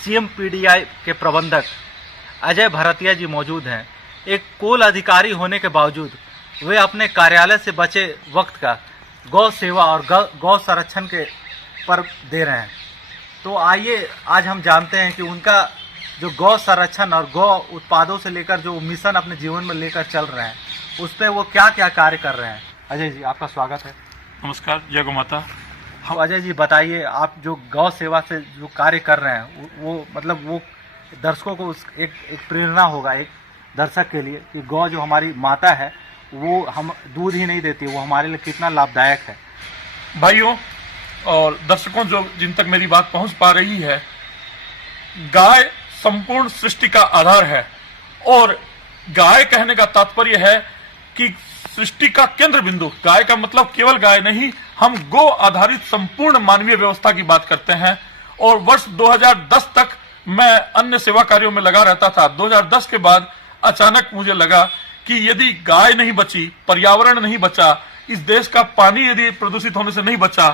CMPDI के प्रबंधक अजय भरतिया जी मौजूद हैं। एक कोल अधिकारी होने के बावजूद वे अपने कार्यालय से बचे वक्त का गौ सेवा और गौ संरक्षण के पर दे रहे हैं। तो आइए आज हम जानते हैं कि उनका जो गौ संरक्षण और गौ उत्पादों से लेकर जो मिशन अपने जीवन में लेकर चल रहे हैं उस पर वो क्या क्या कार्य कर रहे हैं। अजय जी, आपका स्वागत है। नमस्कार, जय गौ माता। अजय जी बताइए, आप जो गौ सेवा से जो कार्य कर रहे हैं वो मतलब वो दर्शकों को एक प्रेरणा होगा एक दर्शक के लिए कि गौ जो हमारी माता है वो हम दूध ही नहीं देती, वो हमारे लिए कितना लाभदायक है। भाइयों और दर्शकों जो जिन तक मेरी बात पहुंच पा रही है, गाय संपूर्ण सृष्टि का आधार है और गाय कहने का तात्पर्य है कि सृष्टि का केंद्र बिंदु। गाय का मतलब केवल गाय नहीं, हम गो आधारित संपूर्ण मानवीय व्यवस्था की बात करते हैं। और वर्ष 2010 तक मैं अन्य सेवा कार्यों में लगा रहता था। 2010 के बाद अचानक मुझे लगा कि यदि गाय नहीं बची, पर्यावरण नहीं बचा, इस देश का पानी यदि प्रदूषित होने से नहीं बचा,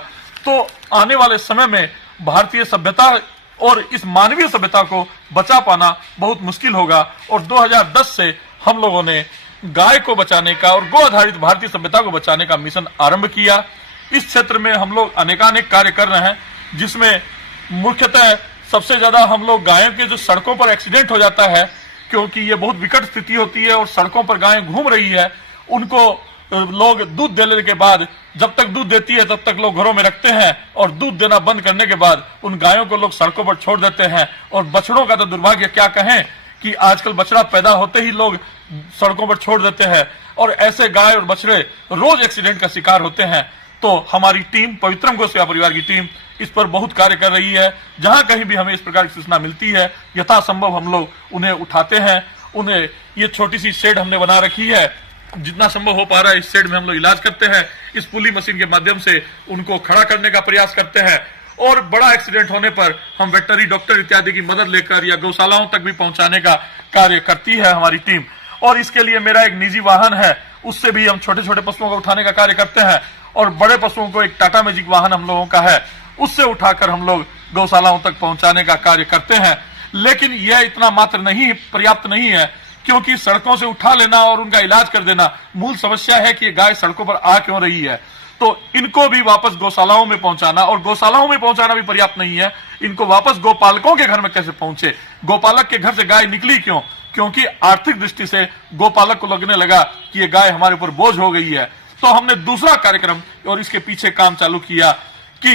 तो आने वाले समय में भारतीय सभ्यता और इस मानवीय सभ्यता को बचा पाना बहुत मुश्किल होगा। और 2010 से हम लोगों ने गाय को बचाने का और गो आधारित भारतीय सभ्यता को बचाने का मिशन आरंभ किया। इस क्षेत्र में हम लोग अनेकानेक कार्य कर रहे हैं, जिसमें मुख्यतः सबसे ज्यादा हम लोग गायों के जो सड़कों पर एक्सीडेंट हो जाता है, क्योंकि ये बहुत विकट स्थिति होती है और सड़कों पर गायें घूम रही है, उनको लोग दूध देने के बाद, जब तक दूध देती है तब तक लोग घरों में रखते हैं और दूध देना बंद करने के बाद उन गायों को लोग सड़कों पर छोड़ देते हैं। और बछड़ों का तो दुर्भाग्य क्या कहें कि आजकल बछड़ा पैदा होते ही लोग सड़कों पर छोड़ देते हैं और ऐसे गाय और बछड़े रोज एक्सीडेंट का शिकार होते हैं। तो हमारी टीम, पवित्रम गौ सेवा परिवार की टीम, इस पर बहुत कार्य कर रही है। जहां कहीं भी हमें इस प्रकार की सूचना मिलती है, यथासंभव हम लोग उन्हें उठाते हैं। उन्हें ये छोटी सी शेड हमने बना रखी है, जितना संभव हो पा रहा है इस शेड में हम लोग इलाज करते हैं। इस पुली मशीन के माध्यम से उनको खड़ा करने का प्रयास करते हैं और बड़ा एक्सीडेंट होने पर हम वेटनरी डॉक्टर इत्यादि की मदद लेकर या गौशालाओं तक भी पहुंचाने का कार्य करती है हमारी टीम। और इसके लिए मेरा एक निजी वाहन है, उससे भी हम छोटे छोटे पशुओं को उठाने का कार्य करते हैं। और बड़े पशुओं को एक टाटा मैजिक वाहन हम लोगों का है, उससे उठाकर हम लोग गौशालाओं तक पहुंचाने का कार्य करते हैं। लेकिन यह इतना मात्र नहीं, पर्याप्त नहीं है, क्योंकि सड़कों से उठा लेना और उनका इलाज कर देना, मूल समस्या है कि गाय सड़कों पर आ क्यों रही है। तो इनको भी वापस गौशालाओं में पहुंचाना, और गौशालाओं में पहुंचाना भी पर्याप्त नहीं है, इनको वापस गौपालकों के घर में कैसे पहुंचे। गौपालक के घर से गाय निकली क्यों? क्योंकि आर्थिक दृष्टि से गौपालक को लगने लगा कि ये गाय हमारे ऊपर बोझ हो गई है। तो हमने दूसरा कार्यक्रम और इसके पीछे काम चालू किया कि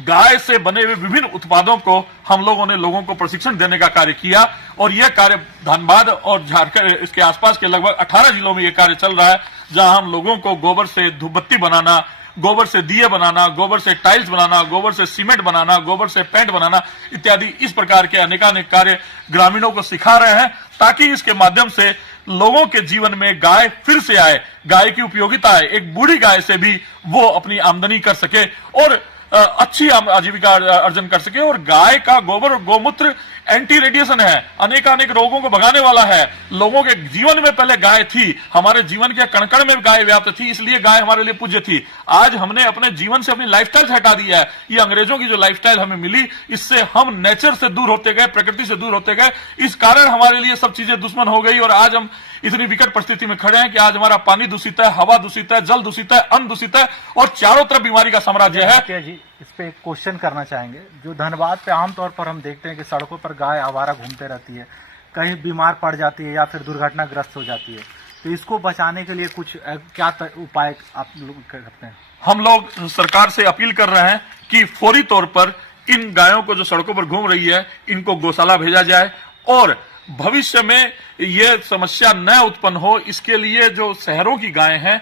गाय से बने हुए विभिन्न उत्पादों को हम लोगों ने लोगों को प्रशिक्षण देने का कार्य किया। और यह कार्य धनबाद और झारखंड, इसके आसपास के लगभग 18 जिलों में यह कार्य चल रहा है, जहां हम लोगों को गोबर से धूपबत्ती बनाना, गोबर से दिए बनाना, गोबर से टाइल्स बनाना, गोबर से सीमेंट बनाना, गोबर से पेंट बनाना इत्यादि इस प्रकार के अनेकानेक कार्य ग्रामीणों को सिखा रहे हैं, ताकि इसके माध्यम से लोगों के जीवन में गाय फिर से आए, गाय की उपयोगिता है, एक बूढ़ी गाय से भी वो अपनी आमदनी कर सके और अच्छी आजीविका अर्जन कर सके। और गाय का गोबर और गोमूत्र एंटी रेडिएशन है, अनेकानेक रोगों को भगाने वाला है। लोगों के जीवन में पहले गाय थी, हमारे जीवन के कण कण में गाय व्याप्त थी, इसलिए गाय हमारे लिए पूज्य थी। आज हमने अपने जीवन से अपनी लाइफस्टाइल हटा दिया है। ये अंग्रेजों की जो लाइफस्टाइल हमें मिली, इससे हम नेचर से दूर होते गए, प्रकृति से दूर होते गए। इस कारण हमारे लिए सब चीजें दुश्मन हो गई और आज हम इतनी विकट परिस्थिति में खड़े हैं कि आज हमारा पानी दूषित है, हवा दूषित है, जल दूषित है, अन्न दूषित है और चारों तरफ बीमारी का साम्राज्य है। जी, इस पे एक क्वेश्चन करना चाहेंगे। जो धनबाद पे आमतौर पर हम देखते हैं कि सड़कों पर गाय आवारा घूमते रहती है, कहीं बीमार पड़ जाती है या फिर दुर्घटनाग्रस्त हो जाती है, तो इसको बचाने के लिए कुछ क्या उपाय आप लोग करते हैं? हम लोग सरकार से अपील कर रहे हैं कि फौरी तौर पर इन गायों को जो सड़कों पर घूम रही है, इनको गौशाला भेजा जाए और भविष्य में यह समस्या न उत्पन्न हो, इसके लिए जो शहरों की गायें हैं,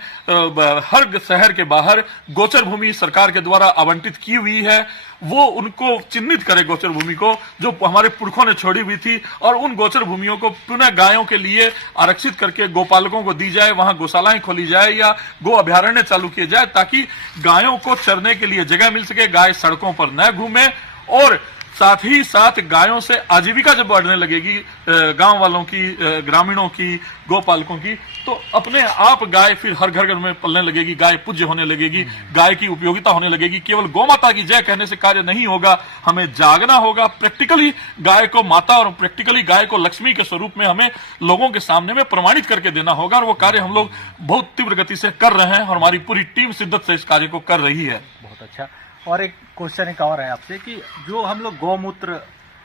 हर शहर के बाहर गोचर भूमि सरकार के द्वारा आवंटित की हुई है, वो उनको चिन्हित करे गोचर भूमि को जो हमारे पुरखों ने छोड़ी हुई थी, और उन गोचर भूमियों को पुनः गायों के लिए आरक्षित करके गोपालकों को दी जाए, वहां गौशालाएं खोली जाए या गो अभ्यारण्य चालू किए जाए, ताकि गायों को चरने के लिए जगह मिल सके, गाय सड़कों पर न घूमे। और साथ ही साथ गायों से आजीविका जब बढ़ने लगेगी गांव वालों की, ग्रामीणों की, गोपालकों की, तो अपने आप गाय फिर हर घर घर में पलने लगेगी, गाय पूज्य होने लगेगी, गाय की उपयोगिता होने लगेगी। केवल गौ माता की जय कहने से कार्य नहीं होगा, हमें जागना होगा, प्रैक्टिकली गाय को माता और प्रैक्टिकली गाय को लक्ष्मी के स्वरूप में हमें लोगों के सामने में प्रमाणित करके देना होगा। और वो कार्य हम लोग बहुत तीव्र गति से कर रहे हैं और हमारी पूरी टीम शिद्दत से इस कार्य को कर रही है। बहुत अच्छा। और एक क्वेश्चन एक और है आपसे कि जो हम लोग गौमूत्र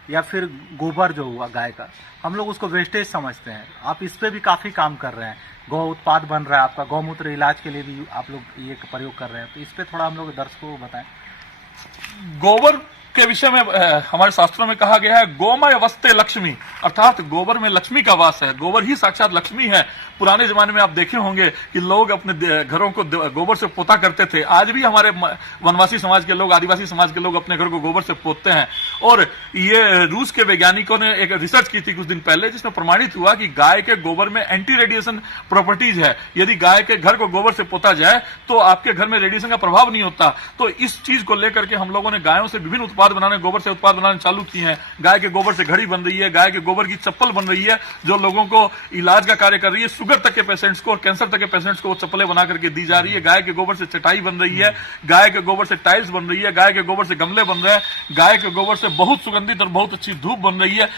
या फिर गोबर जो हुआ गाय का, हम लोग उसको वेस्टेज समझते हैं, आप इस पे भी काफी काम कर रहे हैं, गौ उत्पाद बन रहा है आपका, गौमूत्र इलाज के लिए भी आप लोग ये प्रयोग कर रहे हैं, तो इस पे थोड़ा हम लोग दर्शकों को बताएं। गोबर के विषय में हमारे शास्त्रों में कहा गया है गोमय वस्ते लक्ष्मी, अर्थात गोबर में लक्ष्मी का वास है, गोबर ही साक्षात लक्ष्मी है। पुराने जमाने में आप देखे होंगे कि लोग अपने घरों को गोबर से पोता करते थे। आज भी हमारे वनवासी समाज के लोग, आदिवासी समाज के लोग अपने घर को गोबर से पोतते हैं। और ये रूस के वैज्ञानिकों ने एक रिसर्च की थी कुछ दिन पहले, जिसमें प्रमाणित हुआ कि गाय के गोबर में एंटी रेडिएशन प्रॉपर्टीज है। यदि गाय के घर को गोबर से पोता जाए तो आपके घर में रेडिएशन का प्रभाव नहीं होता। तो इस चीज को लेकर के हम लोगों ने गायों से विभिन्न उत्पाद बनाने, गोबर से उत्पाद बनाने चालू किए हैं। गाय के गोबर से घड़ी बन रही है, गाय के गोबर की चप्पल बन रही है, जो लोगों को इलाज का कार्य कर रही है। शुगर तक के पेशेंट्स को और कैंसर तक के पेशेंट्स को वो चप्पलें बना करके दी जा रही है। गाय के गोबर से चटाई बन रही है, गाय के गोबर से टाइल्स बन रही है, गाय के गोबर से गमले बन रहे हैं, गाय के गोबर से बहुत सुगंधित और बहुत अच्छी धूप बन रही है।